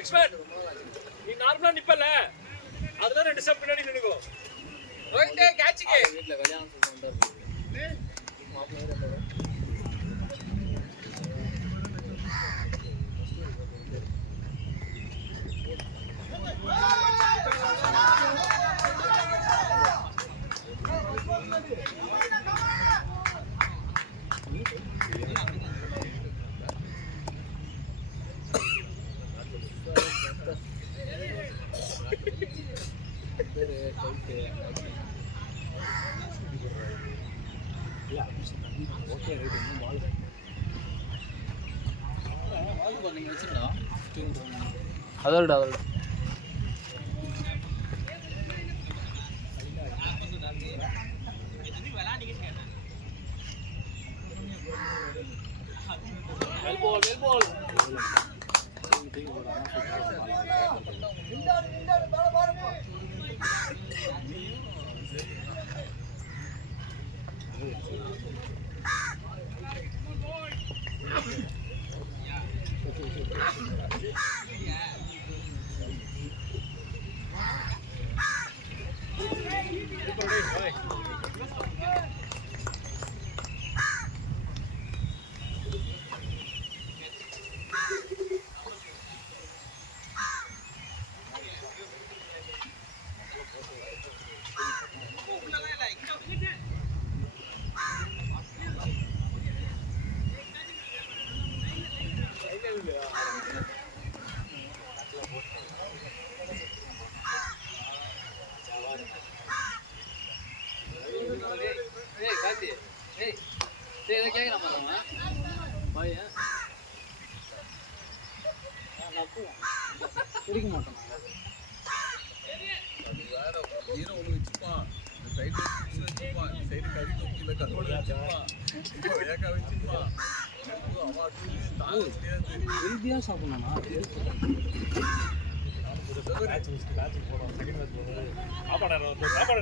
Expert நீ நார்மலா நிப்பல அதுல ரெண்டு ஸ்டெப் பின்னாடி நின்னுக்கோ ரோஹித் கேட்ச்க்கு வீட்ல கல்யாணம் சொல்ல வந்தாரு மாப்பிள்ளை ரெண்டு அதோட குடிக்க மாட்டோம் ஹெல்த்தியாக சாப்பிடணும்னா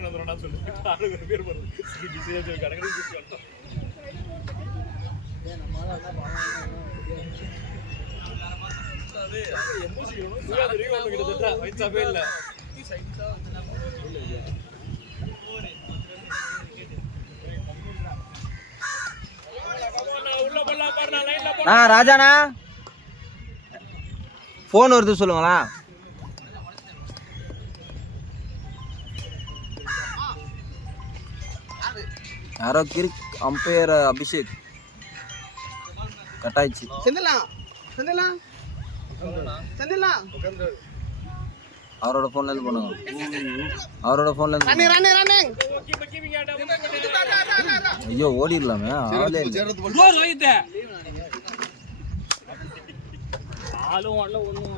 சாப்பாடு சொல்லி பேர் ராஜாண்ணா ஃபோன் வருது சொல்லுங்களா. யாரோ கிரிக் அம்பையர் அபிஷேக் கட்டாயிச்சு. அவரோட போன்ல இருந்து பண்ணுங்க. அவரோட போன்ல இருந்து ஐயோ ஓடிடலாமே. ஆளே ஆளும் வரல ஒண்ணும்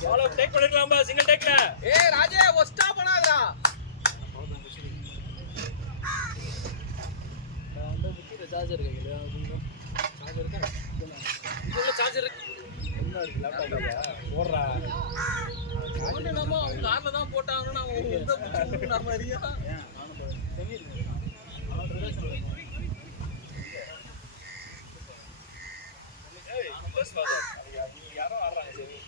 ஃபாலோ டேக் பண்ணிடலாம் பா. சிங்கிள் டேக்ல ஏய் ராஜே ஒஸ்டா பண்ணாதடா. அந்த புக்கில சார்ஜர் கேக்குது. சார்ஜர் இருக்கா? இதுல சார்ஜர் இருக்கு. என்ன இருக்கு லேப்டாப்ல போடுறா. போட்டு நம்ம கார்ல தான் போட்டாங்க. நான் இந்த புக்கு நம்ம அறியா. நானும் செமி ஏய் ப்ளஸ் ஃபாதர் யாரோ ஆடுறாங்க. சரி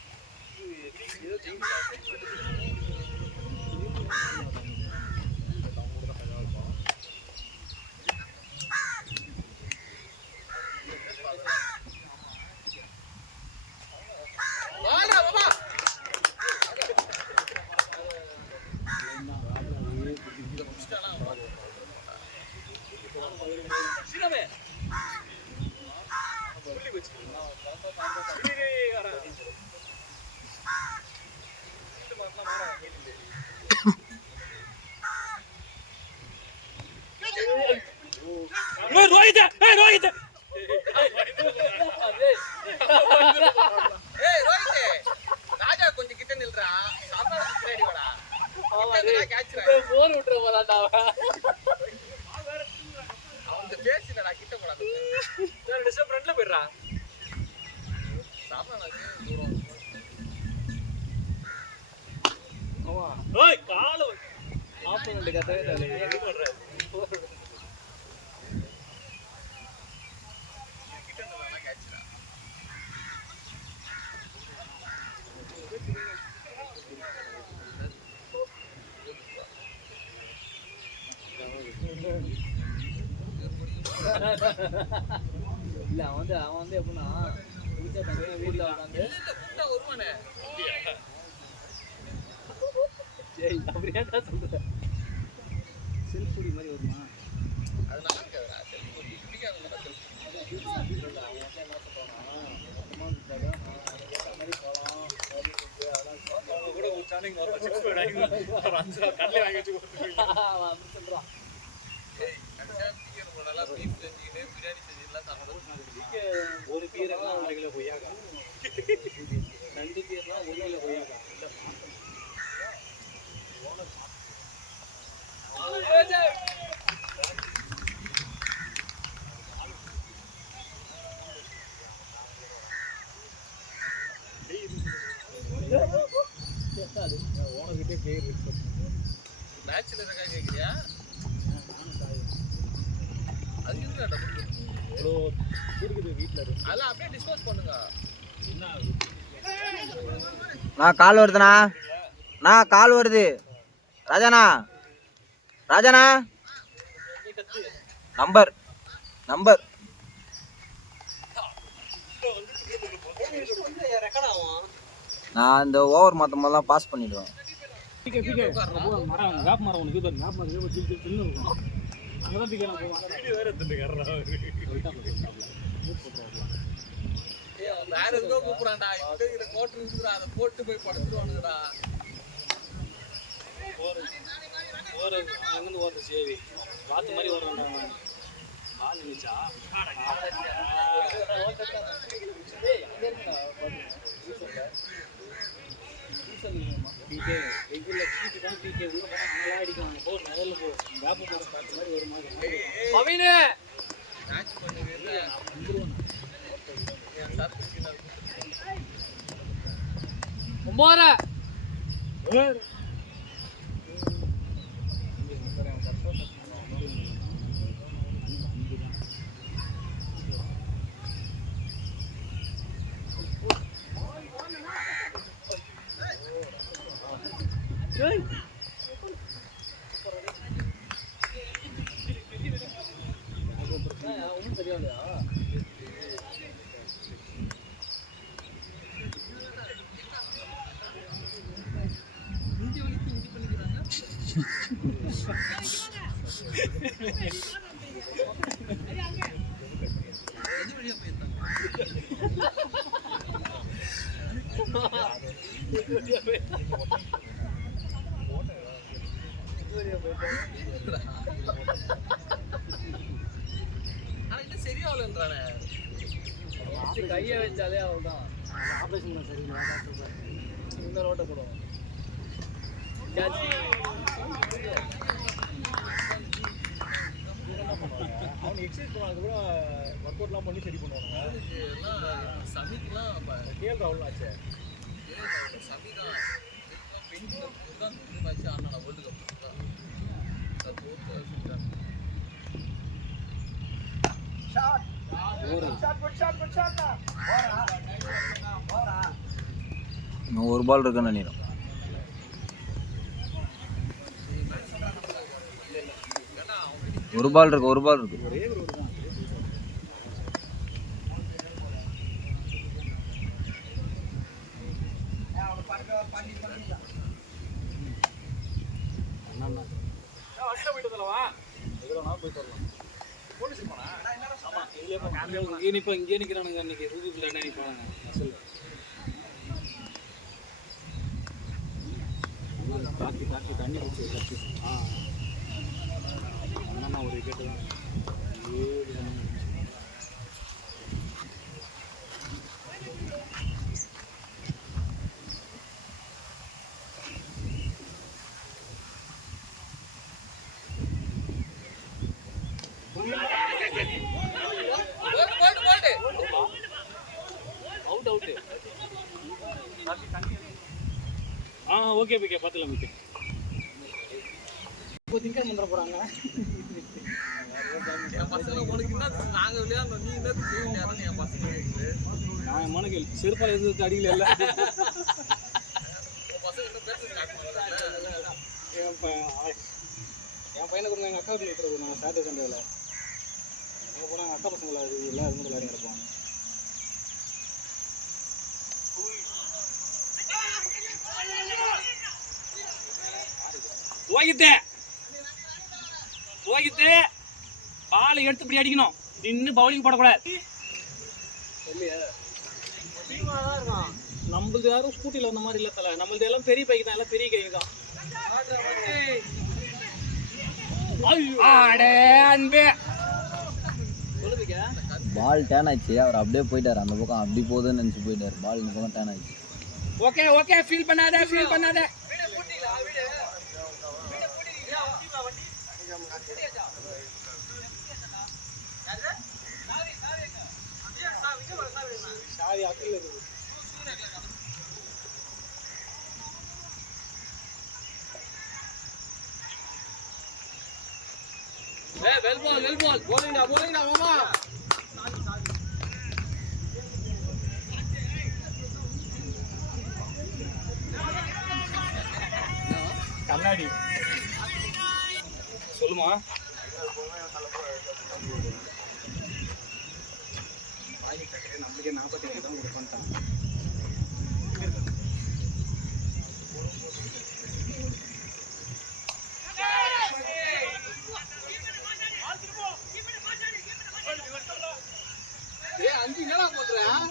தான்டா அவன் பேசினா நான் கிட்ட போடாது சரி டிஸ்டர்ப் ஃப்ரண்ட்ல போயிடுறா சாப்பிடா நான் தூரம் ஆமா ஓய் கால ஆப்போனன்ட் கட்டவே இல்ல ஏன் பண்ற கிட்ட வந்தா கேட்ச்டா இல்ல அவன் வந்து எப்படின்னா குடிச்சா தனியா வீட்டுல உட்காந்து கூப்பிட்டா வருவானே சரி அப்படியே தான் சொல்றேன் செல்ஃப் குடி மாதிரி வருமா அது நல்லா இருக்காதுடா செல்ஃப் குடி குடிக்காதவங்க தான் செல்ஃப் அவன் வந்து என்ன சொல்றானா மாதிரி போகலாம் அதெல்லாம் கூட குடிச்சானு இங்கே வரும் சிக்ஸ் பேட் ஆகி கடலை வாங்கி வச்சு அப்படி சொல்றான் நல்லா பீஃப் செஞ்சுக்கிட்டு பிரியாணி செஞ்சுலாம் சாப்பிடுவோம் ஒரு பீரெல்லாம் 6 கிலோ கொய்யாக்கா 2 பீரெல்லாம் 1 கிலோ கொய்யாக்கா ஓனர்கிட்டே பேர் இருக்கு மேட்ச்ல இருக்கா கேட்குறியா அது இவ்வளோ இருக்குது வீட்டில் இருக்கு அதெல்லாம் அப்படியே டிஸ்போஸ் பண்ணுங்க என்ன நான் கால் வருதுண்ணா நான் கால் வருது ராஜாண்ணா ராஜாண்ணா நம்பர் நம்பர் நான் இந்த ஓவர் மாற்ற மாதிரிலாம் பாஸ் பண்ணிடுவேன் மரம் வேப்ப மரம் ஒன்று வேப்ப மரம் சின்ன இருக்கும் அங்கதான் பிக்கணும் வீடியோ வேற எடுத்துட்டு வேற எதுக்கோ கூப்பிடாண்டா இங்க கோட்டு இருக்குடா அதை போட்டு போய் படுத்துருவானுங்கடா அங்கிருந்து ஓடுற சேவி வாத்து மாதிரி ஓடுறாண்டா பால் நிச்சா ஒன்றும் தெரியாதா சரியாகலன்றானே கையை வச்சாலே அவள்தான் ஆப்ரேஷன் பண்ண சரியில்லை இந்த ரோட்டை போடுவோம் அவனுக்கு எக்ஸசைஸ் பண்ணாது கூட ஒர்க் அவுட்லாம் பண்ணி சரி பண்ணுவாங்க சமிக்கெலாம் கேள்வி அவ்வளோ ஆச்சு சமி தான் பெண் தான் ஆச்சு ஆனால் நான் வேர்ல்டு கப் தான் இன்னும் ஒரு பால் இருக்குன்னு நினைக்கிறேன் ஒரு பால் இருக்கு இங்கே நிற்கிறானுங்க அன்னைக்கு ரூபி நிற்பாங்க தாக்கி தண்ணி பிடிச்சி அண்ணா ஒரு விக்கெட்டு தான் ஓகே ஓகே பார்த்துக்கலாம் ஓகே. இப்போ திங்கம் பண்ணுற போகிறாங்க என் பசங்க. உனக்கு என்ன நாங்கள் விளையாடணும், நீ என்ன விளையாடணும் என் பசங்க. நான் மனக்கு செருப்பால் எதுக்கு அடிக்கல இல்லை பசங்க இன்னும் பேசுறது என் பையனை கொஞ்சம் எங்கள் அக்கா வீட்டில் இருக்கிறது. நாங்கள் சாட்டர்டே சண்டேவில் அங்கே போனால் எங்கள் அக்கா பசங்களை எல்லாம் இருந்து விளையாடி இருப்போம். போகிட்டு பாலை எடுத்து இப்படி அடிக்கணும், நின்று பவுலிங் போடக்கூடாது. நம்மளது யாரும் ஸ்கூட்டியில் வந்த மாதிரி இல்லை தலை. நம்மளது எல்லாம் பெரிய பைக் தான், எல்லாம் பெரிய கை தான். பால் டேன் ஆயிடுச்சு. அவர் அப்படியே போயிட்டார் அந்த பக்கம், அப்படி போகுதுன்னு நினச்சி போயிட்டார். பால் இந்த பக்கம் டேன் ஆயிடுச்சு. ஓகே ஓகே ஃபீல் பண்ணாத ஃபீல் பண்ணாத. சாரி அக்கல்ல இருக்கு. ஏய் வெல் பால் போலிங்டா மாமா. கண்ணாடி சொல்லுமா. நம்மளுக்கே 48 தான் கொடுப்பான்ட்டான். ஏ 5 என்னடா போடுறேன்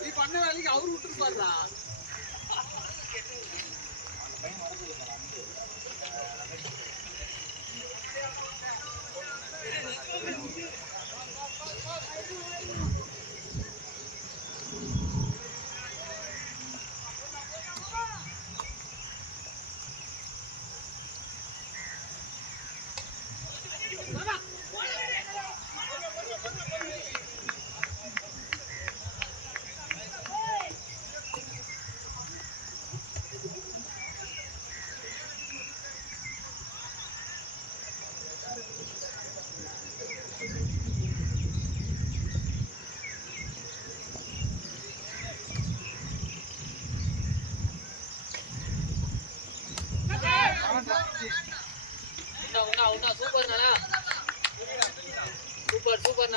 நீ பண்ண வேலைக்கு அவரு விட்டுருப்பாருடா.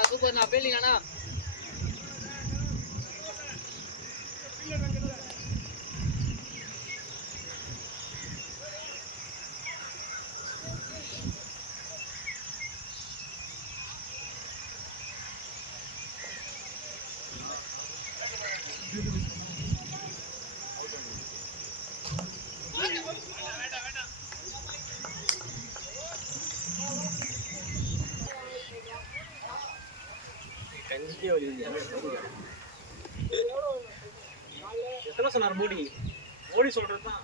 சூப்பர்ண்ணா ஃபீல்டிங் அண்ணா. எத்தனை சொன்னார் மோடி சொல்றது தான்.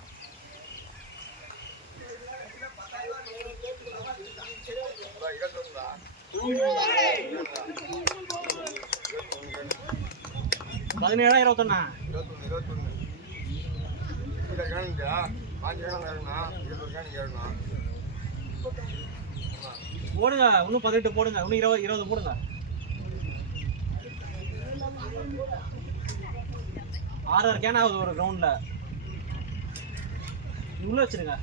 பதினேழா 21 போடுங்க. இன்னும் 18 போடுங்க. இன்னும் 20 போடுங்க. 6 கேன் ஆகுது ஒரு கிரவுண்ட்ல. உள்ள வச்சிருங்க.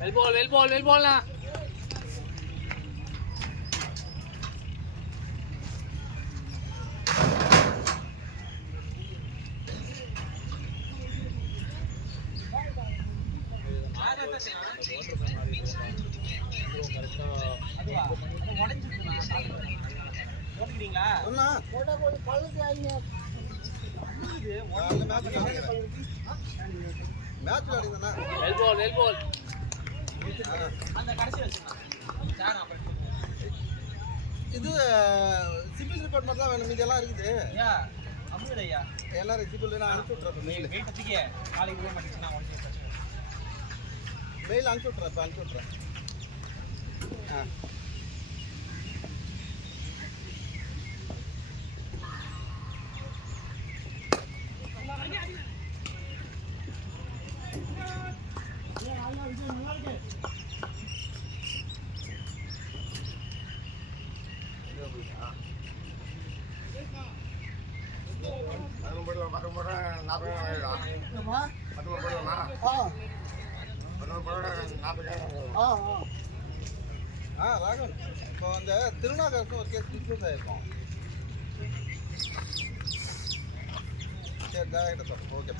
வெல் பால்னா இது சிபில் ரிப்போர்ட் மட்டும் தான் வேணும். மீதி எல்லாம் இருக்குது. எல்லாரும் சிபில் நான் அனுப்பிச்சு விட்றேன். மெயில் அனுப்பிச்சு விட்றேன். இப்போ அனுப்பிச்சு விட்றேன். ராகவன் இப்போ அந்த திருநாகரசு ஒரு கேஸ் டிஸ்மிஸ் ஆகிருக்கோம். சரி டேரக்டர் சார் ஓகே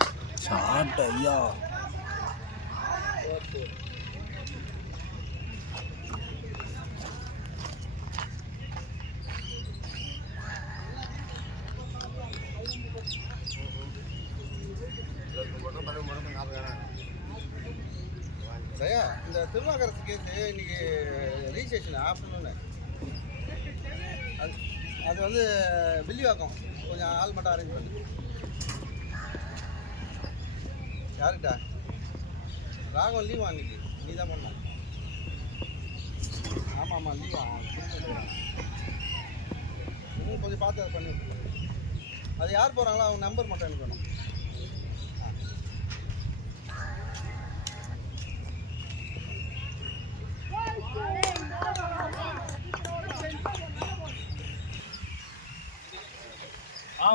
ஷாட் ஐயா. சரியா இந்த திருநாகரசு கேஸு இன்னைக்கு ரிஜிஸ்ட்ரேஷன் ஆஃப்டர்நூனு. அது வந்து வில்லிவாக்கம் கொஞ்சம் ஆள் மட்டும் அரேஞ்ச் பண்ணு. யாருக்கிட்ட ராகவன் லீவா அன்னைக்கு நீ தான் பண்ண. ஆமாம் லீவா கொஞ்சம் பார்த்து அதை பண்ணி விட்டுருங்க. அது யார் போகிறாங்களோ அவங்க நம்பர் மட்டும் எனக்கு வேணும்.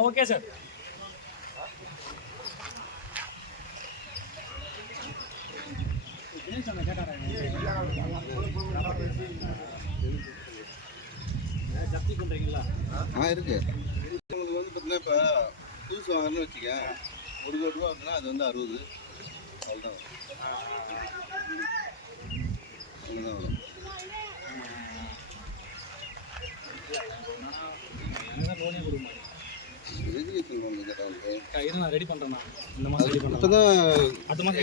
Okay sir. ஜப்தி பண்ணுறீங்களா? இருக்கு. உங்களுக்கு வந்து பார்த்தீங்கன்னா இப்போ புதுசு வாங்கணும்னு வச்சுக்க, 1 கோடி ரூபா அப்படின்னா அது வந்து 60 அவ்வளோதான் வரும். அவ்வளோதான் வரும். லோனே கொடுக்க மாட்டேன். ரெஜிஸ்ட்ரேஷன் லோன் கேட்டாங்க. இதை நான் ரெடி பண்ணுறேண்ணா. இந்த மாதம் ரெடி பண்ணுறேன். இப்போ தான் அடுத்த மாதம்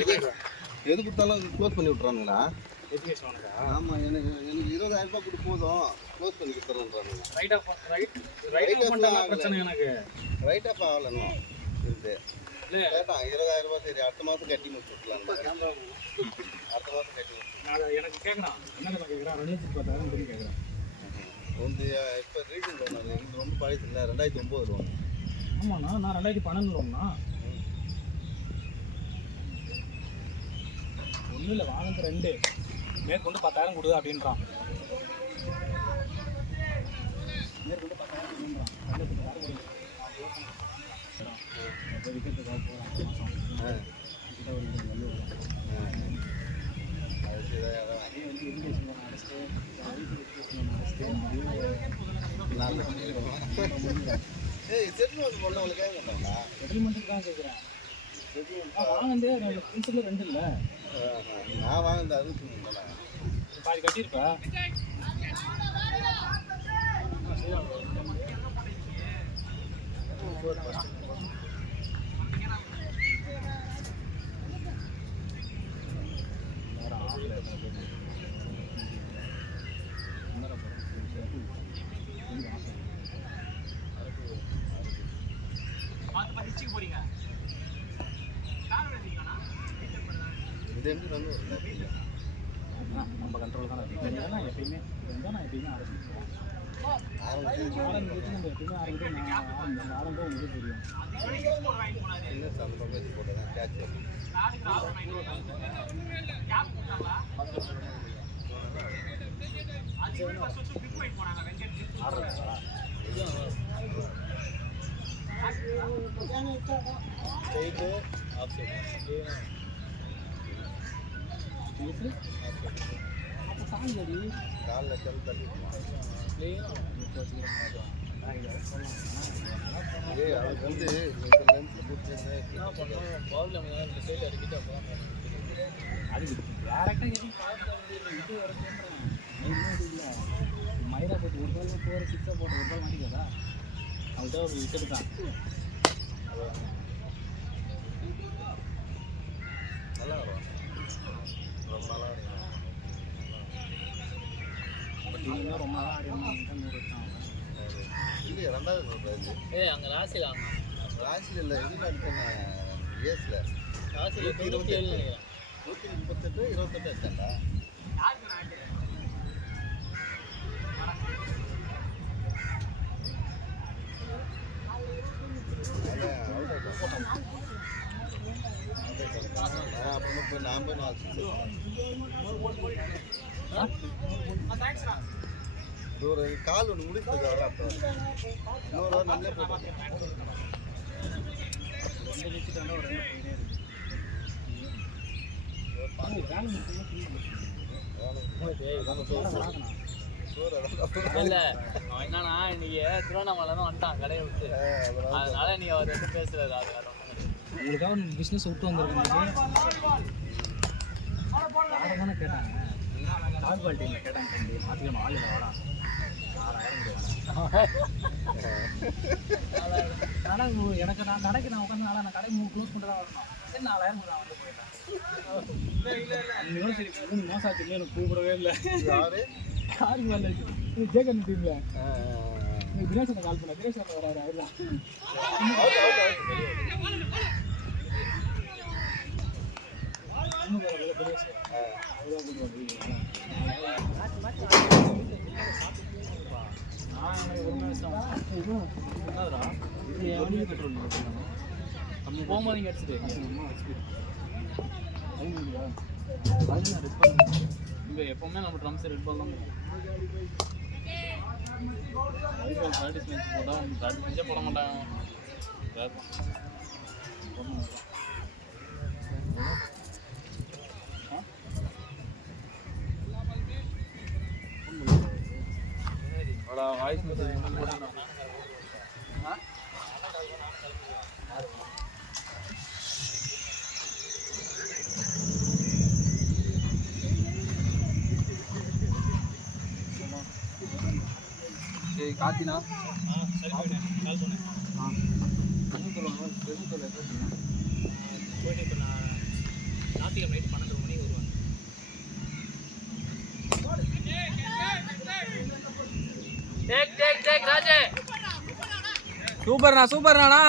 எது கொடுத்தாலும் க்ளோஸ் பண்ணி விட்றானுங்களா? எஜுகேஷன் உனக்கா? ஆமாம் எனக்கு 20,000 ரூபாய் கொடு போதும் க்ளோஸ் பண்ணி கொடுத்துறேன்றானுங்க. ரைட் ஆஃப் பண்ணலாம் பிரச்சனை எனக்கு. ரைட் ஆஃப் ஆகலன்னா இருக்குது இல்லை கேட்டான் 20,000 ரூபாய். சரி அடுத்த மாதம் கட்டி முடிச்சுக்கலாம். அடுத்த மாதம் கட்டி முடிச்சு நான் எனக்கு கேட்குறான். என்ன கேட்குறான்? 2,10,000 கேட்குறேன். வந்து இப்போ ரீசன் லோன் அது எங்களுக்கு ரொம்ப பழசு இல்லை. 2009 லோன். ஆமாண்ணா நான் 2012 லோன்னா. ஒன்றும் இல்லை வாங்கினது 2 மேற்கொண்டு 10,000 கொடு அப்படின்றான். மேற்கொண்டு 10,000 கொடுன்றான். 2,10,000 விற்கிறதுக்காக போகிறேன். செட்டில்மெண்ட் பண்ணவங்களுக்கு கேட்குறாங்களா? செட்டில்மெண்ட்டுக்கு தான் கேட்குறேன். வாங்கினதே பிரின்சிபல் 2 இல்லை. நான் வாங்கினது 63 பாதி கட்டியிருப்பா. இந்த எண்டு வந்து நம்ம கண்ட்ரோல் தான் இருக்குது. நான் எப்பயுமே நான் எப்பயுமே ஆரம்பிச்சிருக்கேன். நம்ம எப்பயுமே ஆரம்பம் உங்களுக்கு தெரியும். என்ன சம்பளம் வச்சு போட்டதான் கேட்ச் அப்போ சாங்கடி காலில் கல் தள்ளிக்குமா? அவருக்கு வந்து இந்த லென்ஸில் கொடுத்துருந்தேன். அதுக்கு டேரெக்டாக எதுவும் பார்த்து இது வரைக்கும் இல்லை. மயிரா போட்டு ஒரு பால் போகிற 6 போட்டு ஒரு பால் மாட்டிக்காதா? அவங்கள்ட்ட ஒரு விக்கெட்டு தான். நல்லா வரும். ரொம்ப நல்லா வரும். இன்னும் ரொம்ப நாள் ஆடி 100 தான். இல்லையா 2வது பிரைஸ்? அங்கே ராசியில் ஆகணும். ராசியில் இல்லை இதில் அடித்தேன். ஏஸில் ராசியில் 27 நினைக்கிறேன். 138 28 எடுத்தேன்டா. அப்புறமா போய் நான் போய் 4 6 ஒரு கால் ஒன்று முடிச்சது அப்போ இன்னொரு வாரம் நம்மளே போட்டோம். இல்ல அவன் என்னன்னா இன்னைக்கு திருவண்ணாமலை தான் வந்துட்டான் கடையை விட்டு, அதனால நீ அவர் வந்து பேசுறாரு. அது வேற உங்களுக்காக பிஸ்னஸ் விட்டு வந்திருக்கேன். தானே கேட்டாங்க கால் குவாலிட்டியில் கேட்டாங்க, மாற்றிக்கணும் ஆள் இல்லை வரா 4000 ஆனால் எனக்கு நான் கடைக்கு நான் உட்காந்து நான் கடை க்ளோஸ் பண்ணிட்டு தான் வரணும். சரி 4000 நான் வந்து போயிட்டேன். சரி 3 மாதம் ஆச்சு எனக்கு கூப்பிடவே இல்லை. யாரு கார் மேலே ஜேகன் டீம்ல தினேஷனை கால் பண்ண, தினேஷன் வராரு. அவர்தான் போகும்போது இங்கே அடிச்சுட்டு இங்கே எப்பவுமே நம்ம ட்ரம்ஸ் ரெட் பால் தான் ப்ராக்டிஸ் மேட்ச் போட்டால் ப்ராக்டிஸ் மேட்சே போட மாட்டாங்க. வாய்ஸ் மெசேஜ் காத்தினா போயிட்டு இப்போ நான் ஞாயிற்றுக்கிழமை நைட்டு 12 மணிக்கு வருவேன். சூப்பர்ண்ணா சூப்பர்ண்ணா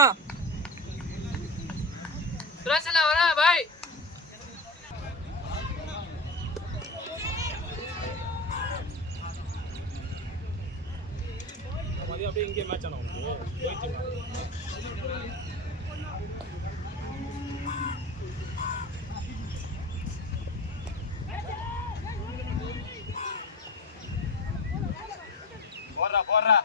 சுரேஷ்ண்ணா வரேன் பாய். மதியம் அப்படியே இங்கே மேட்ச் ஆனா போடுறா போடுறா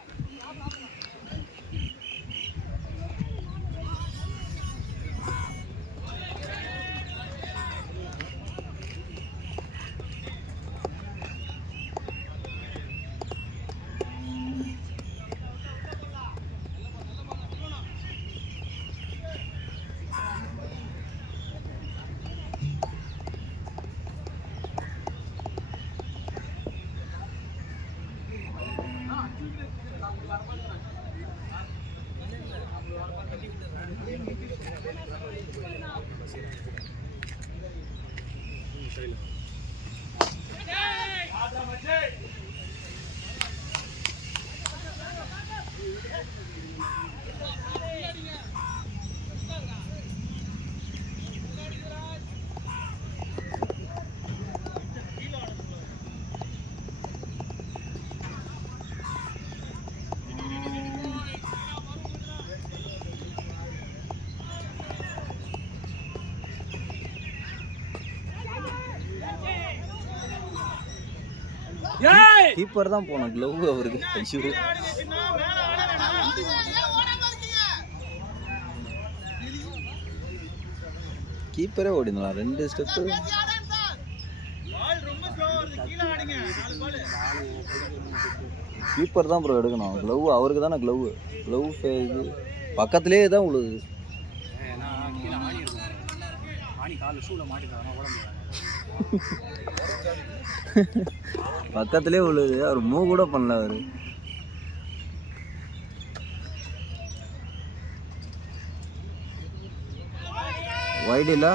கீப்பர் தான் போனோம் க்ளவ் அவருக்கு. ஐயோ கீப்பரே ஓடினாலாம் 2 ஸ்டெப்பு. கீப்பர் தான் ப்ரோ எடுக்கணும். க்ளவ் அவருக்கு தானே க்ளவ் இது பக்கத்துலேயே தான் உழுது. பக்கத்துலேயே உழுது. அவர் மூவ் கூட பண்ணல. அவர் வைடில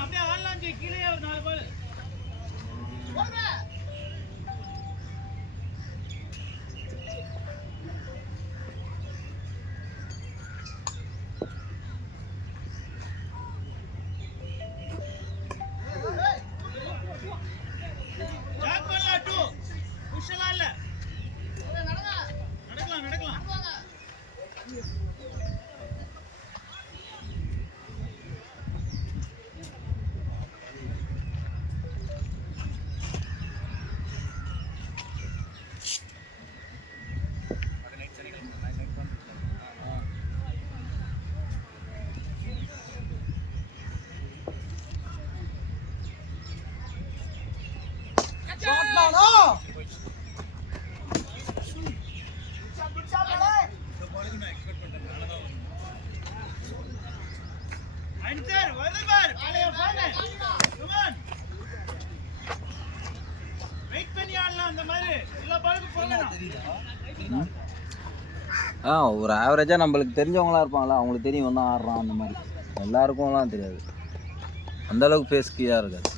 அப்படியே ஆடலாம் கீழே ஒரு 4 பால் ஒரு ஆவரேஜாக நம்மளுக்கு தெரிஞ்சவங்களா இருப்பாங்களா, அவங்களுக்கு தெரியும் ஒன்றும் ஆடுறான் அந்த மாதிரி. எல்லாருக்கும்லாம் தெரியாது, அந்தளவுக்கு ஃபேஸ் கீயாக இருக்காது.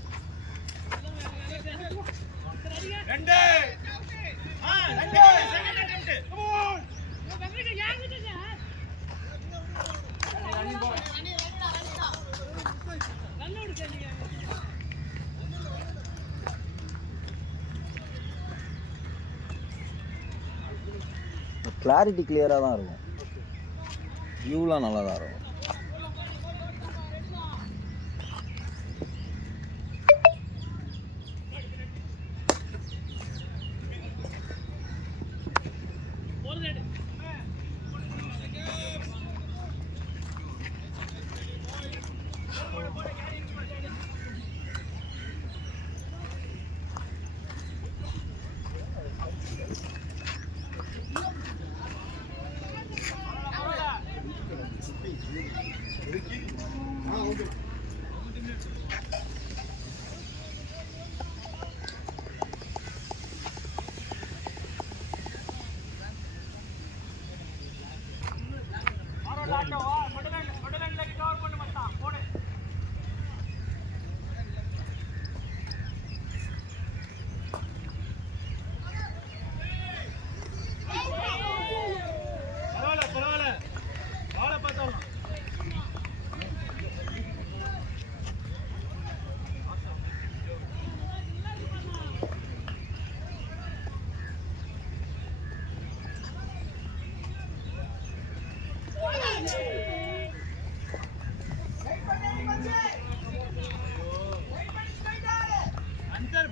கிளாரிட்டி கிளியராக தான் இருக்கும், வியூலாம் நல்லா தான் இருக்கும்.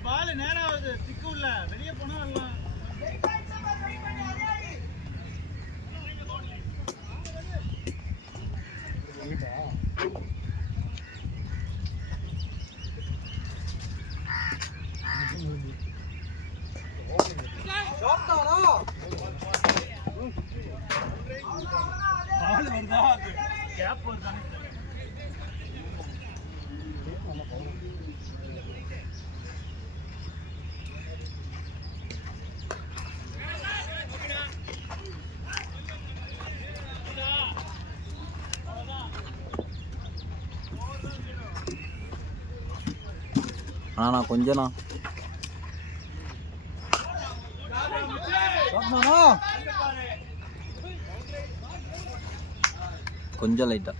பால் நேரம் ஆகுது, திக்கு உள்ள வெளியே போனா வரலாம். பால் வருதா, கேப் வருதா? நான் கொஞ்சம் கொஞ்சம் லைட்டா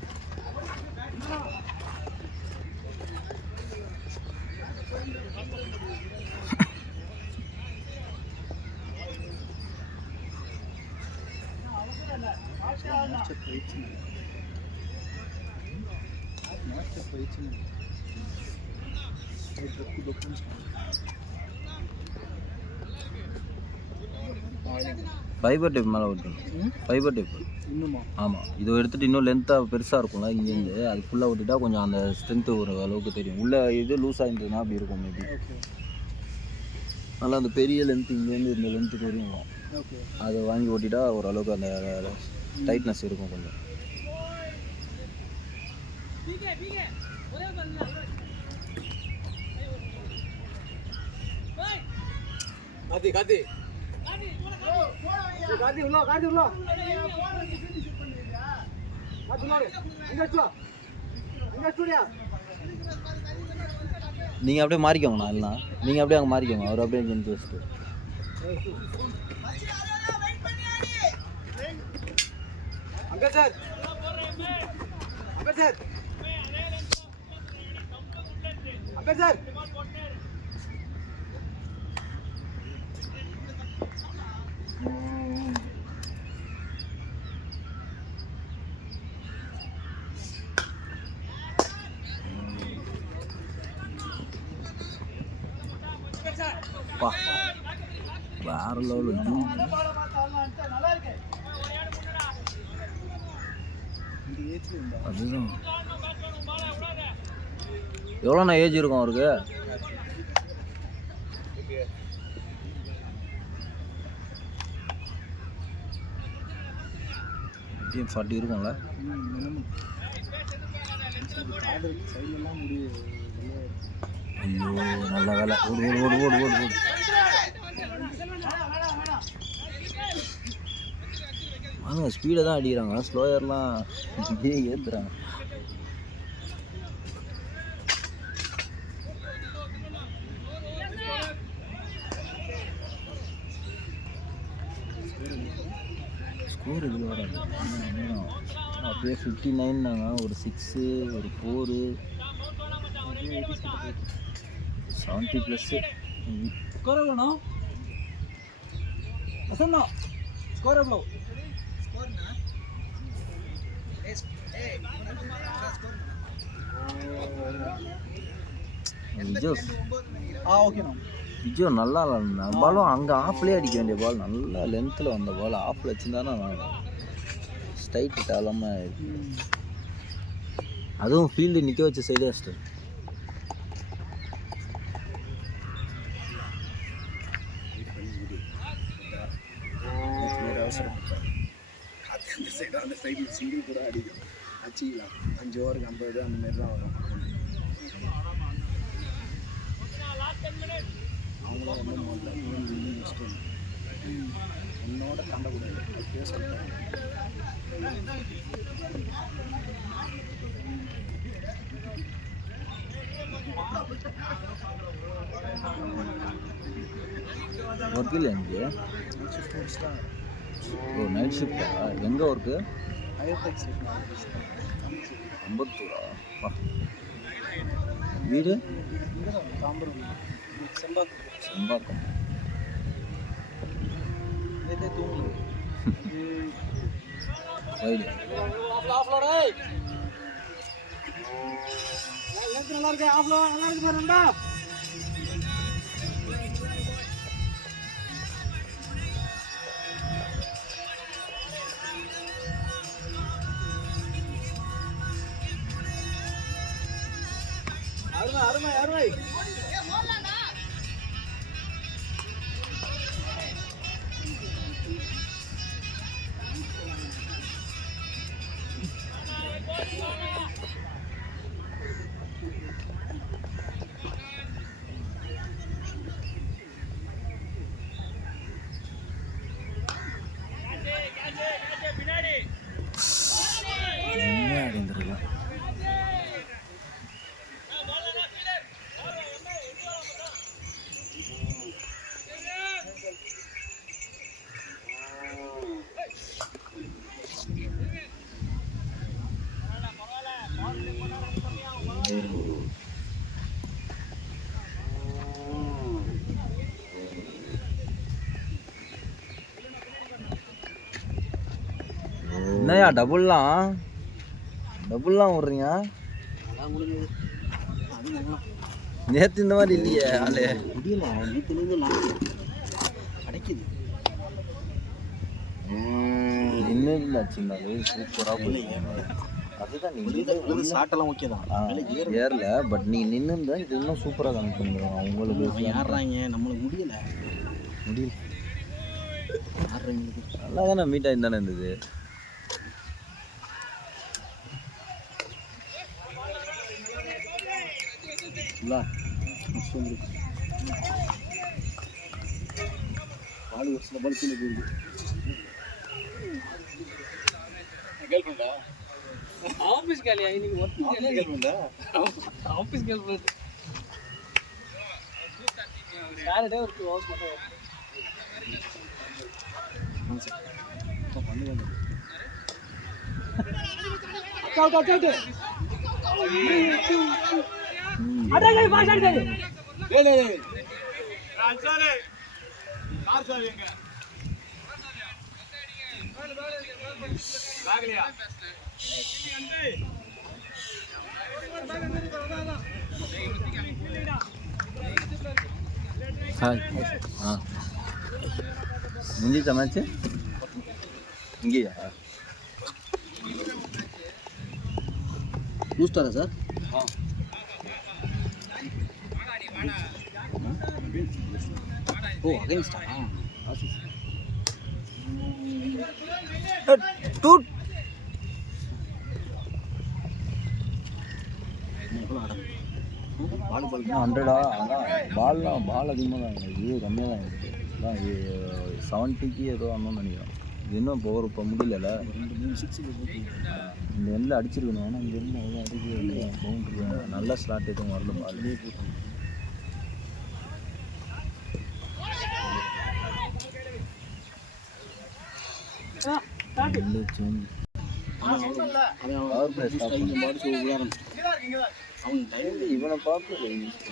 ஃபைபர் டேப் மேலே விட்டுணும். ஃபைபர் டேப் இன்னுமா? ஆமாம், இதை எடுத்துகிட்டு இன்னும் லென்த்தாக பெருசாக இருக்கும்ல இங்கேருந்து, அது ஃபுல்லாக விட்டுட்டா கொஞ்சம் அந்த ஸ்ட்ரென்த்து ஒரு அளவுக்கு தெரியும். உள்ளே இது லூஸாக இருந்ததுன்னா அப்படி இருக்கும் மேபி. நல்லா அந்த பெரிய லென்த்து இங்கேருந்து இந்த லென்த்துக்கு வரையும் வரும். அதை வாங்கி ஓட்டிட்டா ஓரளவுக்கு அந்த டைட்னஸ் இருக்கும் கொஞ்சம். காத்தி காத்தி காத்தி உள்ள காத்தி உள்ள நீங்கள் அப்படியே மாறிக்கோங்கண்ணா எல்லாம். நீங்கள் அப்படியே அங்கே மாறிக்கோங்க. அவர் அப்படியே நின்று வச்சுட்டு. அங்க சார் அங்க சார் அங்க சார் பா வேற லெவலில் அதுதான். எவ்வளோண்ணா ஏஜ் இருக்கும் அவருக்கு? எப்படியும் 40 இருக்கும்ல. ஐயோ நல்ல வேலை. ஓடு ஓடு ஓடு ஓடு ஓடு ஓடு. வாங்க ஸ்பீடை தான் அடிக்கிறாங்க, ஸ்லோயர்லாம் இப்படியே ஏற்றுறாங்க. ஸ்கோர் இதில் வராது. அப்படியே 59நாங்க. ஒரு 6 ஒரு 4 70+. ஸ்கோர் எவ்வளோ அசன்னா? ஸ்கோர் எவ்வளோ? விஜோ நல்லா இல்லைண்ணா. பாலும் அங்கே ஆஃப்லேயே அடிக்க வேண்டிய பால், நல்லா லென்த்தில் வந்த பால் ஆஃபில் வச்சுருந்தானா ஸ்ட்ரைட்டு டேலமாக இருக்கு. அதுவும் ஃபீல்டு நிற்க வச்ச சைடே அடிச்சிட்டு. அந்த சைடில் சிங்கிள் கூட அடிக்கும், அடிச்சிக்கலாம். 5 ஓவருக்கு 50 அந்த மாதிரி தான் வரும். அவங்களும் வந்து முதல்ல என்னோட கண்டக்கூடாது அப்படியே சொல்லிட்டாங்க. ஒர்க் இல்லை எனக்கு. ஓ நைட் ஷிஃப்டா? எங்கே ஒர்க்கு? அம்பத்தூரா? வீடு செம்பாக்கம். நல்லா இருக்கு ஆஃப்ல நல்லா இருக்கு பாருண்டா. அருமை அருமை அருமை. என்னையா டபுள்லாம் விட்றீங்க? நேற்று இந்த மாதிரி இல்லையே ஆளு. முடியல நேற்றுலேருந்து கிடைக்குது. நின்று ஆச்சுன்னாலே சூப்பராக போய். அதுதான் நீங்கள் சாட்டெல்லாம் ஓகே தான் ஏறல. பட் நீங்கள் நின்று இருந்தால் இது இன்னும் சூப்பராக கனெக்ட் பண்ணிடுவோம். அவங்களுக்கு ஏறுறாங்க, நம்மளுக்கு முடியல. நல்லா தானே மீட்டாக இருந்தானே இருந்தது. இல்லை பால் வருஷத்தில் படுத்து போயிருக்கு கேள்விண்டா ஆஃபீஸ் கேளியா இன்னைக்கு ஒர்க் கேள்விண்டா ஆஃபீஸ் கேள்வி சாட்டர்டே ஒரு 2 hours மட்டும் ஹாய் முடிஞ்சிச்சா மேட்ச்சு இங்கேயா பூஸ்டரா சார் ஓ அகைன்ஸ்டா டூட் வாலிபால் 100 ஆனால் பால் அதிகமாக தான் இது கம்மியாக தான் இருக்குது அதான் 70க்கு ஏதோ அண்ணன் நினைக்கிறேன் இது இன்னும் இப்போ முடியல இந்த எண்ணில் அடிச்சிருக்கணும் ஆனால் இங்கே இருந்து அவ்வளோ அடிக்க பவுண்ட்ரி நல்ல ஸ்லாட் எதுவும் வரல பால் அவன் டைம் இவனை பார்த்து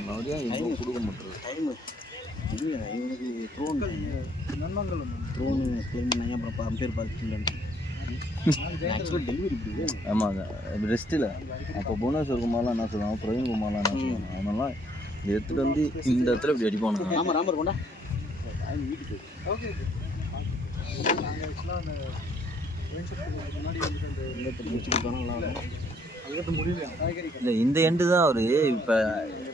மறுபடியும் இவனும் கொடுக்க மாட்டேன் டைம் இல்லை இவனுக்கு த்ரோனு கிளைம் அப்புறம் அம்பேர் பார்த்துட்டு ஆக்சுவலாக டெலிவரி இப்படி ஆமாங்க ரெஸ்ட்டில் அப்போ புவனேஸ்வர் குமார்லாம் என்ன சொல்லுவாங்க பிரவீன் குமார்லாம் என்ன சொல்லுவாங்க அவனெல்லாம் இதை எடுத்துகிட்டு வந்து இந்த இடத்துல இப்படி அடிப்பானுங்க ஆமாம் ராமர் கொண்டா இல்லை இந்த எண்டு தான் அவர் இப்போ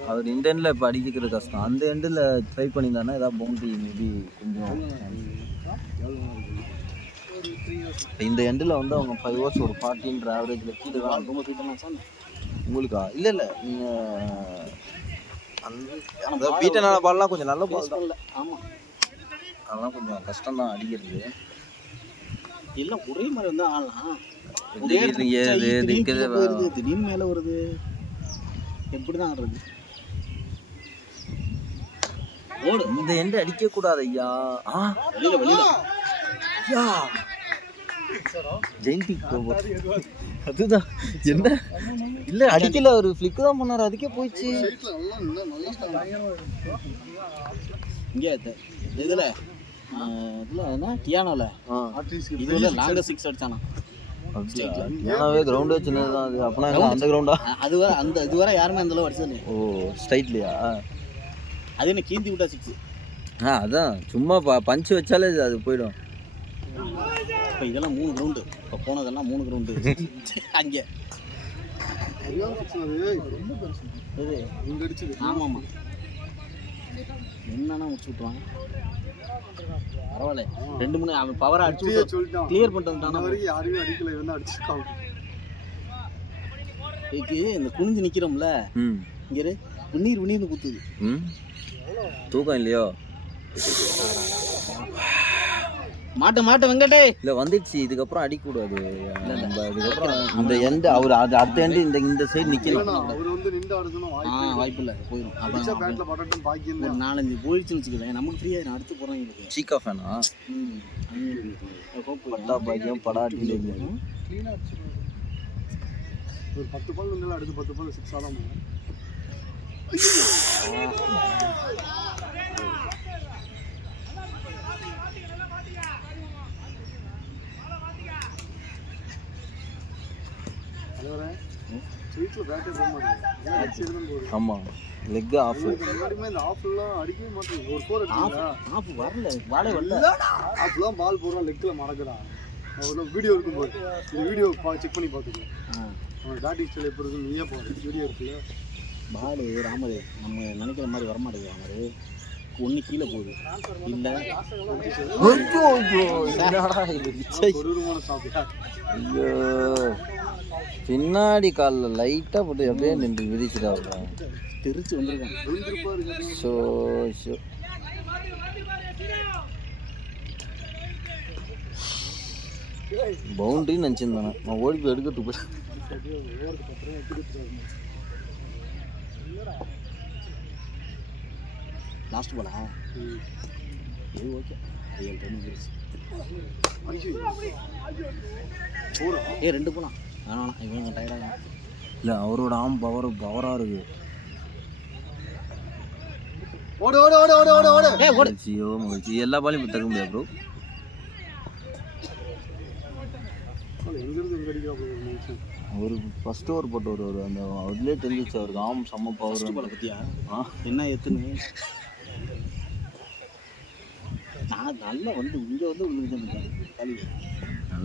அவர் இந்த எண்டில் இப்போ அடிக்கிறது கஷ்டம் அந்த எண்டில் ட்ரை பண்ணியிருந்தாருன்னா ஏதாவது பவுண்ட்ரி மேபி கொஞ்சம் இந்த எண்டில் வந்து அவங்க 5 ஓவர்ஸ் ஒரு 40ன்ற ஆவரேஜில் கீழே தான் ரொம்ப பீட்டனா சார் உங்களுக்கா இல்லை நீங்கள் அந்த பீட்டனான பால்லாம் கொஞ்சம் நல்ல பால் தான். ஆமாம் அதெல்லாம் கொஞ்சம் கஷ்டம் தான் அடிக்கிறது எல்லாம் ஒரே மாதிரி வந்து ஆடலாம் திடீர்னு மேலே வருது எப்படி தான் ஆடுறது ஓடு இந்த எண்டு அடிக்க கூடாது ஐயா வெளியில ஐயா ஜெயந்தி அதுதான் என்ன இல்லை அடிக்கல ஒரு ஃப்ளிக் தான் பண்ணார் அதுக்கே போயிடுச்சு இங்கே இதில் என்ன டியானோவில் இது வந்து லாங்க 6 அடிச்சானா ஏன்னாவே கிரவுண்டே சின்னது தான் அது அப்படின்னா அந்த கிரவுண்டா அது வரை அந்த இது வரை யாருமே அந்தளவு அடிச்சது ஓ ஸ்ட்ரைட்லையா அது என்ன கீந்தி விட்டா 6 அதான் சும்மா பஞ்சு வச்சாலே அது போயிடும் இப்போ இதெல்லாம் 3 கிரவுண்டு இப்போ போனதெல்லாம் 3 கிரவுண்டு அங்கே இது இங்கே அடிச்சது ஆமாம் என்னன்னா முடிச்சு விட்டுருவாங்க பரவாயில்ல 2-3 அவன் பவரை அடிச்சு கிளியர் பண்ணிட்டு யாருமே அடிக்கல இவன் அடிச்சிருக்கான் இந்த குனிஞ்சு நிற்கிறோம்ல இங்கே விண்ணீர்னு குத்துது தூக்கம் இல்லையோ மாட்ட வெங்கடே இல்லை வந்துடுச்சு இதுக்கப்புறம் அடிக்கக்கூடாது நம்ம இதுக்கப்புறம் இந்த எண்டு அவர் அது அடுத்த எண்டு இந்த சைடு நிற்கலாம் அவர் வந்து நின்று ஆடுறதுன்னு வாய்ப்பு இல்லை போயிடும் ஒரு 4-5 போயிடுச்சுன்னு வச்சுக்கலாம் நமக்கு ஃப்ரீயாக அடுத்து போகிறோம் சீக்கா ஃபேனா பட்டா பாக்கியம் படாட்டி ஒரு 10 பால் இருந்தாலும் அடுத்து 10 பால் 6 ஆதான் ஆமாம் லெக் ஆஃப் அடிக்கவே மாட்டேங்குது ஒரு 4 ஆஃப் வரல வாழை வரல ஆஃப்லாம் பால் போடுறோம் லெக்கில் மடக்குறான் அவ்வளோ வீடியோ இருக்கும்போது இந்த வீடியோ செக் பண்ணி பார்த்துக்கோ அவன் பேட்டிங் ஸ்டைல் எப்படி இருக்குன்னு நீயே போகிறேன் வீடியோ இருக்குல்ல பால் ராமர் நம்ம நினைக்கிற மாதிரி வரமாட்டேங்குது ராமர் ஒன்று கீழே போகுது இல்லை ஐயோ ஐயோ என்னடா இது சை. கொடூரமான சாப்பிட்டா ஐயோ பின்னாடி காலில் லைட்டாக போட்டு அப்படியே நின்று மிதிச்சுட்டா தெரிச்சு வந்துருக்கான். விழுந்திருப்பாரு. ஷோ ஷோ பவுண்டரின்னு நினச்சிருந்தானே நான் ஓடி போய் எடுக்கிறதுக்கு போய் லாஸ்ட் போலா இது ஓகே 7 ரன் வந்துருச்சு. ஏ 2 போலாம் வேணாம் இவங்க டயர்டாக இல்லை அவரோட பவராக இருக்குது. ஓடு ஓடு ஓடு ஓடு ஓடு ஓடு மகிழ்ச்சியோ மகிழ்ச்சி எல்லா பாலையும் இப்போ தக்க முடியாது ப்ரோ. எங்கிருந்து எங்க அடிக்க ஒரு ஃபர்ஸ்ட் ஓவர் போட்டு ஒரு அந்த அதுலேயே தெரிஞ்சிச்சு அவருக்கு ஆம் செம்ம பவர். போல பற்றியா என்ன எத்துன்னு நான் நல்லா வந்து இங்கே வந்து விழுந்துட்டேன்.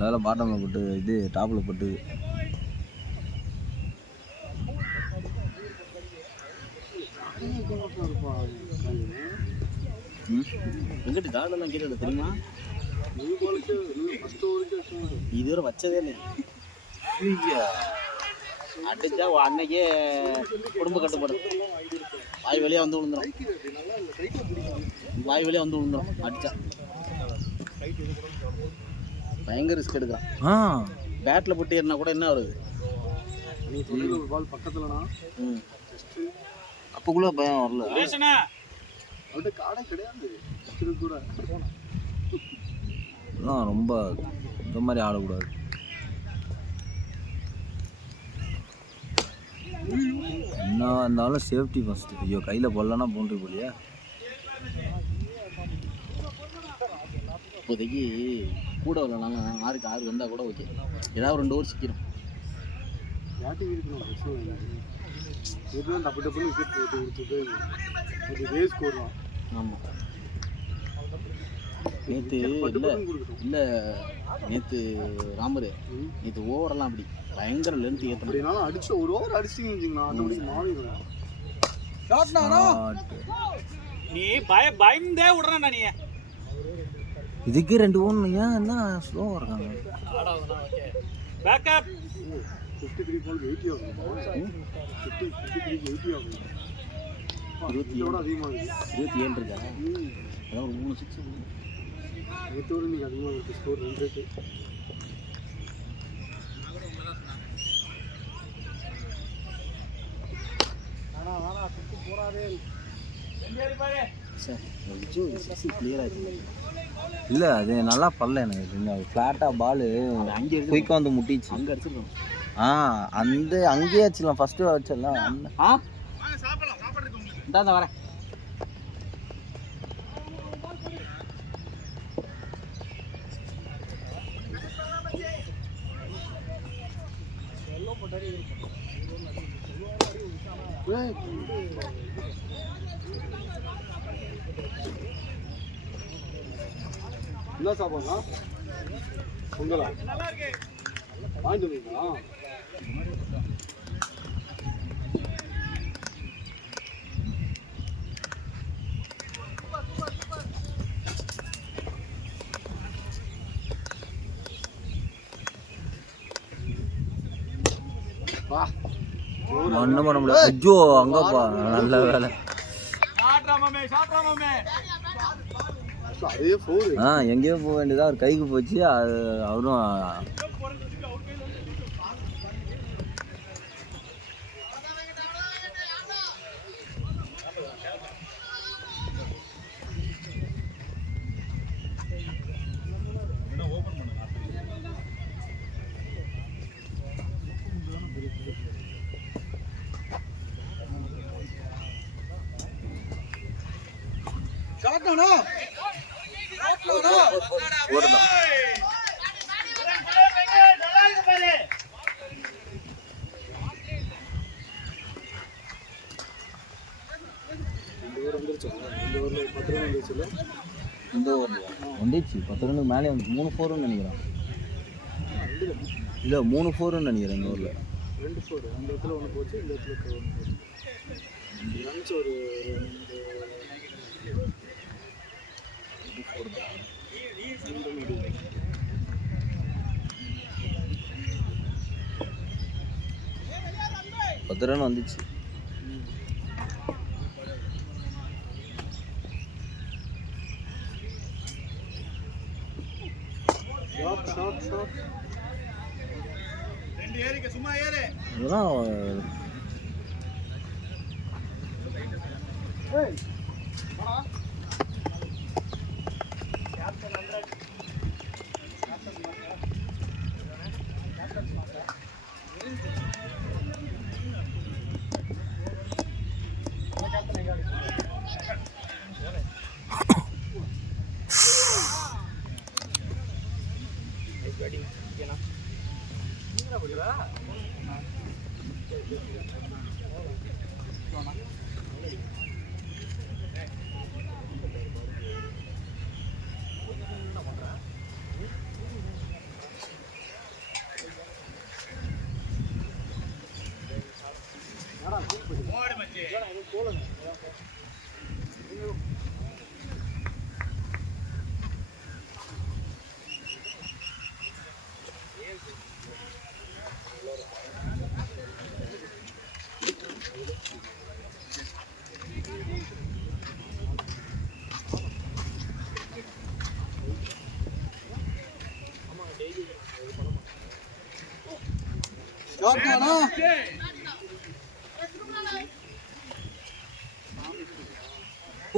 நல்ல பாட்டமில் போட்டு இது டாப்பில் போட்டு எங்கிட்ட தாடெல்லாம் கேட்டது தெரியுமா? இதுவரை வச்சதே இல்லை. அடிச்சா அன்னைக்கே குடும்ப கட்டுப்பாடு வாய் வெளியே வந்து விழுந்துடும். வாய் வெளியே வந்து விழுந்துடும் அடிச்சா. பயங்கர ரிஸ்க் எடுக்கிறான். பேட்டில் போட்டு ஏறினா கூட என்ன வருது பால் பக்கத்துலனா அப்போக்குள்ள பயம் வரல. அவர்கிட்ட காடே கிடையாது கூட. ரொம்ப இந்த மாதிரி ஆடக்கூடாது. என்ன இருந்தாலும் சேஃப்டி ஃபஸ்ட்டு. ஐயோ கையில் போடலன்னா பவுண்டரி போலியா. இப்போதைக்கு கூட வரலனாலும் 6க்கு 6 வந்தால் கூட ஓகே. ஏதாவது 2 ஓவர் சிக்கிறோம். பேட்டிங் இருக்கணும் பிரச்சனை இல்லை. எதுவும் டப்பு டப்புன்னு விக்கெட் போட்டு கொடுத்துட்டு அது ரேஸ் போடுறான். ஆமாம் நேற்று இல்லை நேற்று ராமரு நேற்று ஓவரெல்லாம் அப்படி பயங்கர லென்த் ஏற்றணும். அப்படினாலும் அடிச்சு ஒரு ஓவர் அடிச்சிங்கன்னா அந்த மாதிரி மாறிடுவேன். நீ பயந்தே விடுறா நீ. இதுக்கு 2 ஓவர் ஏன் என்ன ஸ்லோவாக இருக்காங்க. பேக்கப் 53 பால் 80 ஆகும். 53 80 ஆகும். 27 அதிகமாக இருக்குது. 27 இருக்கா? அதான் ஒரு 3 6 நேற்றோடு இன்னைக்கு அதிகமாக இருக்குது. Score 2 rate. இல்லை அது நல்லா பல்ல எனக்கு ஃப்ளாட்டாக பாலு அங்கே குயிக்காக வந்து முட்டிச்சு. அங்கே அடிச்சிருக்கோம். அந்த அங்கேயே வச்சிடலாம் ஃபஸ்ட்டு வச்சிடலாம். இந்தாந்த வரேன். என்ன சாப்பாடுனா பொங்கலா வாங்கிட்டு வந்தீங்களா? ஒன்றும் பண்ண முடியாது. ஐயோ அங்கப்பா நல்ல வேலை. எங்கேயோ போக வேண்டியதா அவர் கைக்கு போச்சு. அவரும் இந்த ஓவர்லையா வந்துச்சு 10 ரன்னுக்கு மேலே வந்து 3 4ன்னு நினைக்கிறேன். இல்லை 3 4ன்னு நினைக்கிறேன் இந்த ஊரில். 2 4 அந்த இடத்துல ஒன்று போச்சு, இந்த இடத்துல ஒன்று போச்சு. ரன்ஸ் ஒரு பத்து ரன் வந்துச்சு. இதெல்லாம்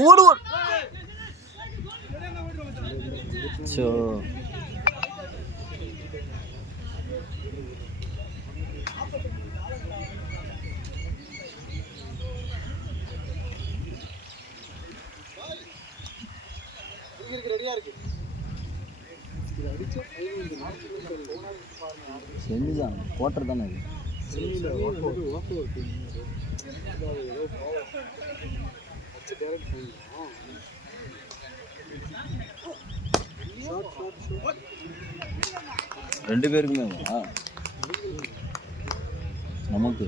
ஓடு சோ ரெடியா இருக்கு. இது அடிச்சு செஞ்சுதான் கோட்டர் தானே அது. ரெண்டு பேருக்குமே நமக்கு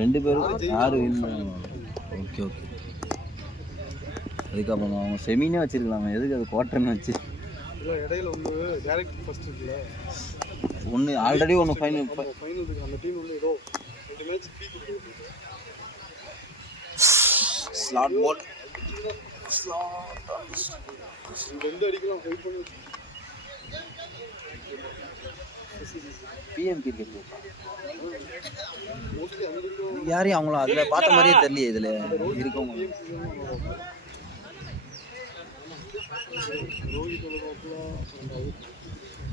ரெண்டு பேரும் யாரு வின் பண்ணுவாங்க? Okay okay. அதுக்கப்புறம் அவங்க செமினே வச்சிருக்கலாமா? எதுக்கு அது குவார்டர்னு வச்சு? இடையில ஒன்று டைரக்ட் ஃபர்ஸ்ட் இருக்குல்ல, ஒன்று ஆல்ரெடி ஒன்று ஃபைனல் ஃபைனல் இருக்கு. அந்த டீம் வந்து ஏதோ ரெண்டு மேட்ச் ஃப்ரீ கொடுக்குது. ஸ்லாட் பால் ரெண்டு அடிக்கலாம் ஃபைட் பண்ணி பிஎம் கிரிக்கெட் மோஸ்ட்லி அந்த ரெண்டு யாரையும் அவங்களும் அதில் பார்த்த மாதிரியே தெரியலையே இதில் இருக்கவங்க.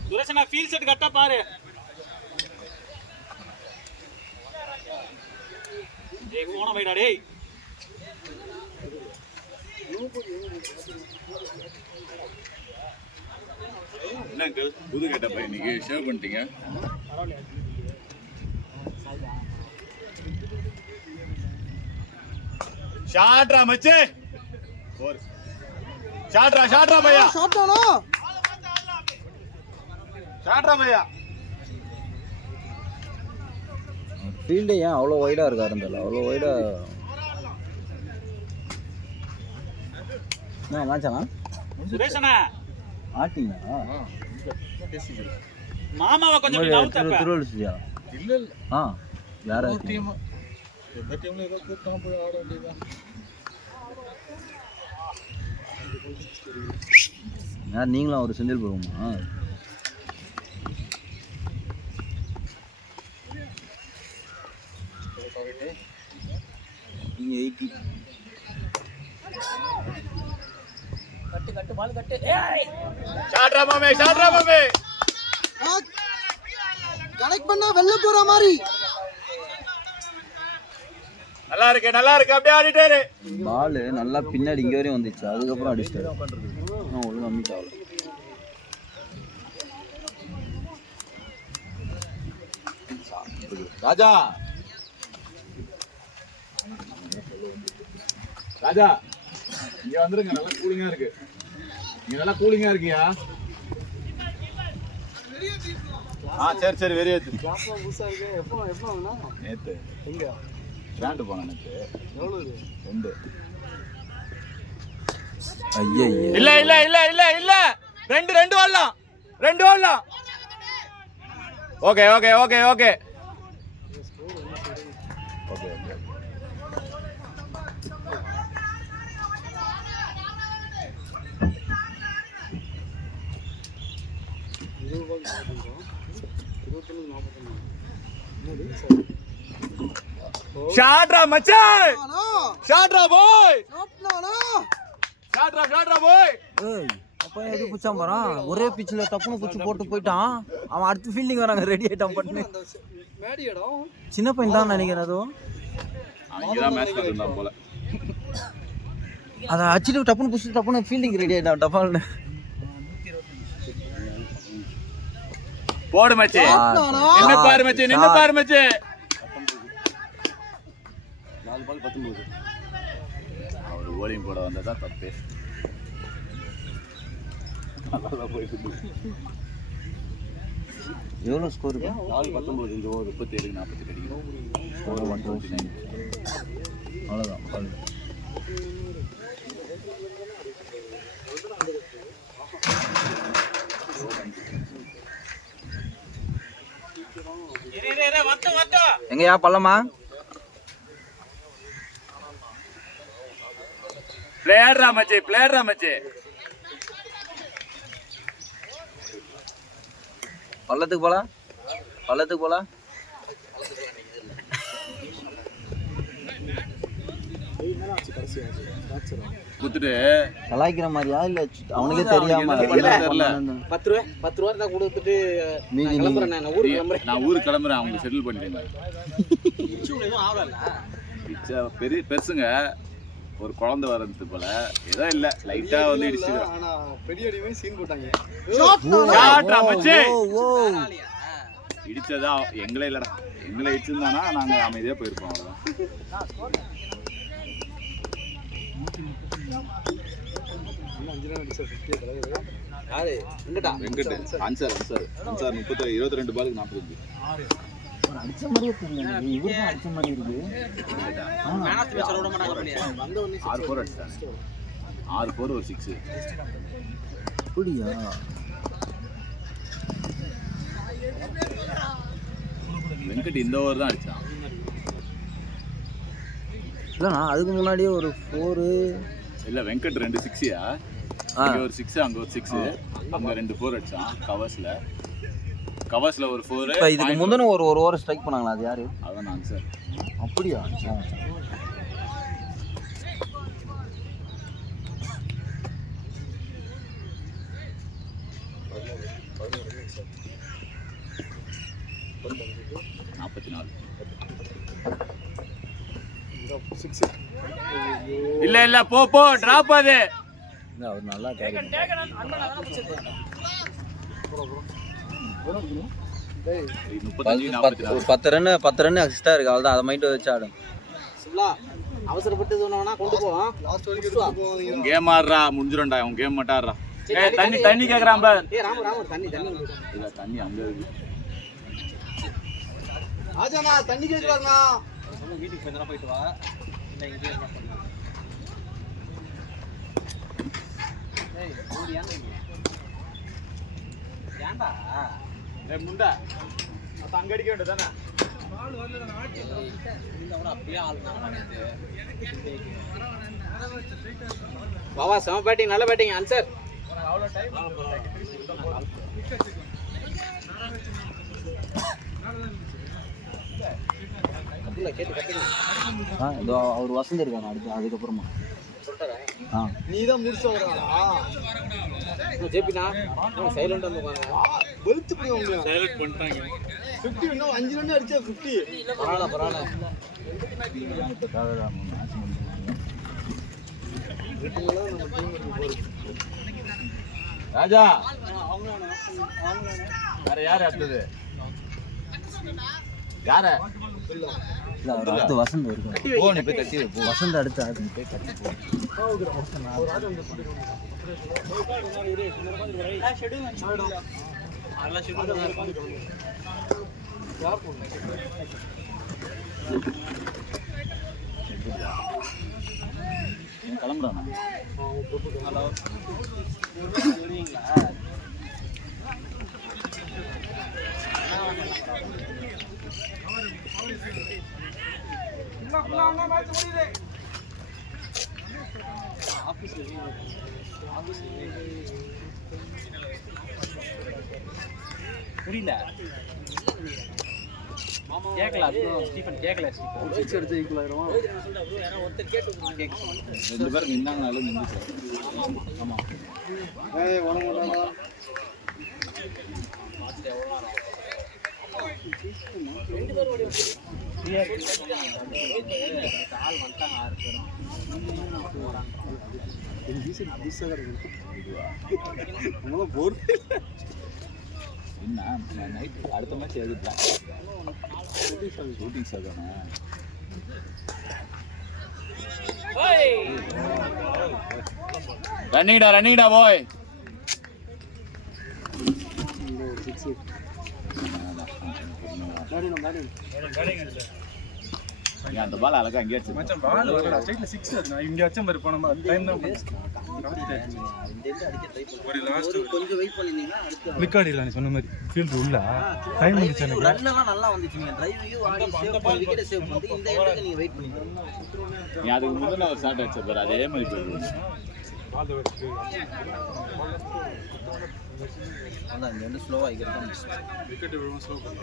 சுரேஷனா ஃபீல் செட் கரெக்டா பாரு. டேய் போன வைடா டேய். என்ன அங்கிள் புது கேட்டப்பா இன்னைக்கு ஷேவ் பண்ணிட்டீங்க? ஷாட்ரா மச்சே ஒரு ஷாட்ரா பையா சாப்பிட்டானா ஷாட்ரா பையா. ஃபீல்டு ஏன் அவ்வளோ வைடாக இருக்கா இருந்தாலும் அவ்வளோ வைடாக என்ன மேட்சானா சுரேஷனா ஆட்டிங்களா? மாமாவை கொஞ்சம் நவுத்தப்ப. திருவள்ளுவரியா? இல்ல இல்ல ஆ யாரா டீம் எந்த டீம்ல ஏதோ கூப்பிட்டா போய் ஆட வேண்டியதான். யார் நீங்களும் அவர் செந்தில் போடுவோமா? நீங்கள் 80 கட்டு பால் கட்டு. ஷாட்ரா மாமே கனெக்ட் பண்ணா வெளில போற மாதிரி. நல்லா இருக்கு அப்படியே ஆடிட்டாரு. பால் நல்லா பின்னாடி இங்கே வரையும் வந்துச்சு, அதுக்கப்புறம் அடிச்சிட்டாரு. ஒழுங்கு அம்மிட்டு ஆகல. ராஜா இங்க வந்துருங்க, நல்லா கூலிங்கா இருக்கியா? சரி வெறியேத்து. கிளாஸ்லாம் புதுசா இருக்கு. எப்போ வாங்கினா? நேத்து எங்க பேண்ட் போனேன். நேத்து எவ்வளவு இது? 2 ஐயா இல்ல இல்ல இல்ல இல்ல இல்ல ரெண்டு வரலாம் ஓகே ஓகே ஓகே ஓகே ஷாட்ரா மச்சான் ஷாட்ரா பாய் ஷாட்ரா பாய். ஏய் அப்பா எது புச்சான் போறான், ஒரே பிச்சில் டப்புன்னு புச்சு போட்டு போயிட்டான். அவன் அடுத்து ஃபீல்டிங் வராங்க, ரெடி ஆயிட்டான் பட்டுன்னு. சின்ன பையன் தான் நினைக்கிறேன். அதுவும் அங்கதான் மேட்ச் பார்த்துட்டான் போல. அதை அடிச்சுட்டு டப்புன்னு புடிச்சிட்டு டப்புன்னு ஃபீல்டிங் ரெடி ஆயிட்டான் டப்பால்னு. போடு மச்சி, நின்னு பாரு மச்சி, நின்னு பாரு மச்சி. 4 பால் 19. அவர் ஓலிங் போட வந்ததான் தப்பே. எவ்வளோ ஸ்கோர்? 4-19. இந்த ஓவர் 37-40 அடிக்கும். ஸ்கோர் 129. அவ்வளோதான். எங்கயா பள்ளமா? பிளேயர்ரா மச்சி. பள்ளத்துக்கு போலாம். குத்துட்டு கலாய்க்கிற மாதிரியா இல்ல அவனுக்கே தெரியாம? தெரியல. 10 ரூபா தான் கொடுத்துட்டு கிளம்புறேன். நான் ஊருக்கு கிளம்புறேன். அவங்க செட்டில் பண்ணிட்டேன். பெருசுங்க ஒரு குழந்தை வரது போல ஏதோ இல்ல, லைட்டா வந்து இடிச்சு. ஆனா பெரிய அடிமே சீன் போட்டாங்க. இடிச்சதா எங்களே இல்லடா, எங்களை இடிச்சிருந்தானா நாங்க அமைதியா போயிருப்போம். அவ்வளவுதான். வெங்கட் அன்சார் 22 பாலுக்கு 45. அடிச்ச மாதிரியே தெரியல, இவருதான் அடிச்ச மாதிரி இருக்கு. 6 4 அடிச்சாங்க. 6 4 ஒரு 6. அப்படியா? வெங்கட் இந்த ஓவர் தான் அடிச்சான். இல்லைண்ணா அதுக்கு முன்னாடியே ஒரு 4. இல்ல வெங்கட் 2 6யா, இங்க ஒரு 6, அங்க ஒரு 6, அங்க 2 4 அடிச்சான். கவர்ஸ்ல ஒரு 4. இப்போ இதுக்கு முந்தின ஒரு ஓவர் ஸ்ட்ரைக் பண்ணாங்களா? அது யாரு? அதான் நான் சார். அப்படியா? இல்ல போ டிராப் அது. அவர் நல்லா கேரி. ஒரு 10 ரன் எக்ஸ்ட்ரா இருக்கு, அவ்வளோதான். அதை மைண்ட் வச்சு ஆடும். அவசரப்பட்டு கொண்டு போவோம். லாஸ்ட் வரைக்கும் எடுத்து போவாங்க. கேம் ஆடுறா, முடிஞ்சிரும்டா. அவன் கேம் மட்டும் ஆடுறா. தண்ணி கேக்குறான் பாரு. ராமர் தண்ணி இல்ல தண்ணி அங்க இருக்கு. ஆஜானா தண்ணி கேக்குறாங்கண்ணா. வீட்டுக்கு போய் போயிட்டு வா. இல்ல இங்கே ஏன்டா முண்டா அங்க அடிக்க வேண்டியதானே? அப்படியே பாவா செம பேட்டிங், நல்ல பேட்டிங் ஆன்சர். இதோ அவர் வசந்தி இருக்காங்க அடுத்து. அதுக்கப்புறமா நீதான் முடிச்சு வராங்களா? ஜேபினா சைலண்டா இருந்துவாங்க. வெளுத்து போய் அவங்க சைலண்ட் பண்ணிட்டாங்க. 50 இன்னும் 5 ரன் அடிச்சா 50. பரவாயில்ல. ராஜா வேற யாரு அடுத்தது? யார? இல்ல அவர் அடுத்து வசந்த் இருக்கு. போ, நீ போய் தட்டி போ. வசந்த் அடுத்து அது போய் தட்டி போ. கிளம்புறான். ஹலோ புரியல கேட்கல ஸ்டீஃபன் கேட்கல சிக்ஸ் அடிச்சு ஈக்குவல் ஆயிடுமா? 2 பேர் நின்னாங்கனாலும் நின்றுச்சு. ஆமாம். ஏய் வர மாட்டானா? என்ன நைட் அடுத்த மேட்ச் எழுதிட்டேன். ஷூட்டிங் ஸ்டார் தானே. ரன்னிங்டா போய். அந்த பால் அழகா அங்கே அடிச்சு மச்சான் பால் வரல ஸ்ட்ரைட்ல 6 அது நான் இங்க அச்சம் பாரு போன டைம் தான் ஒரு லாஸ்ட் கொஞ்சம் வெயிட் பண்ணிருந்தீங்கன்னா அடுத்து கிளிக் ஆடிடலாம் நீ சொன்ன மாதிரி ஃபீல்ட் உள்ள டைம் வந்துச்சு எனக்கு ரன் எல்லாம் நல்லா வந்துச்சு. நீங்க டிரைவையும் ஆடி சேவ் பண்ணி விக்கெட் சேவ் பண்ணி இந்த எண்டுக்கு நீங்க வெயிட் பண்ணீங்க. நீ அதுக்கு முன்னாடி ஒரு ஷாட் அடிச்ச பாரு அதே மாதிரி போயிடுது. அதான் இந்த எண்டு ஸ்லோவா ஆகிக்கிறேன். விக்கெட் விழுவும் ஸ்லோ பண்ணு.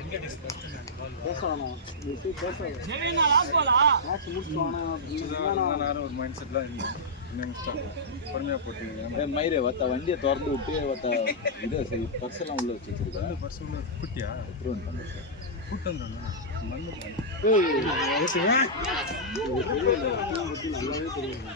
நான் ஒரு மைண்ட் செட்ல பொறுமையா போட்டீங்க. மயிரே வத்த வண்டியை திறந்து விட்டு வத்த இதை சரி பர்செல்லாம் உள்ள வச்சு வச்சிருக்கேன். பர்சன் குட்டியா அப்புறம் பண்ணுறேன் கூட்டம் நல்லாவே தெரியும்.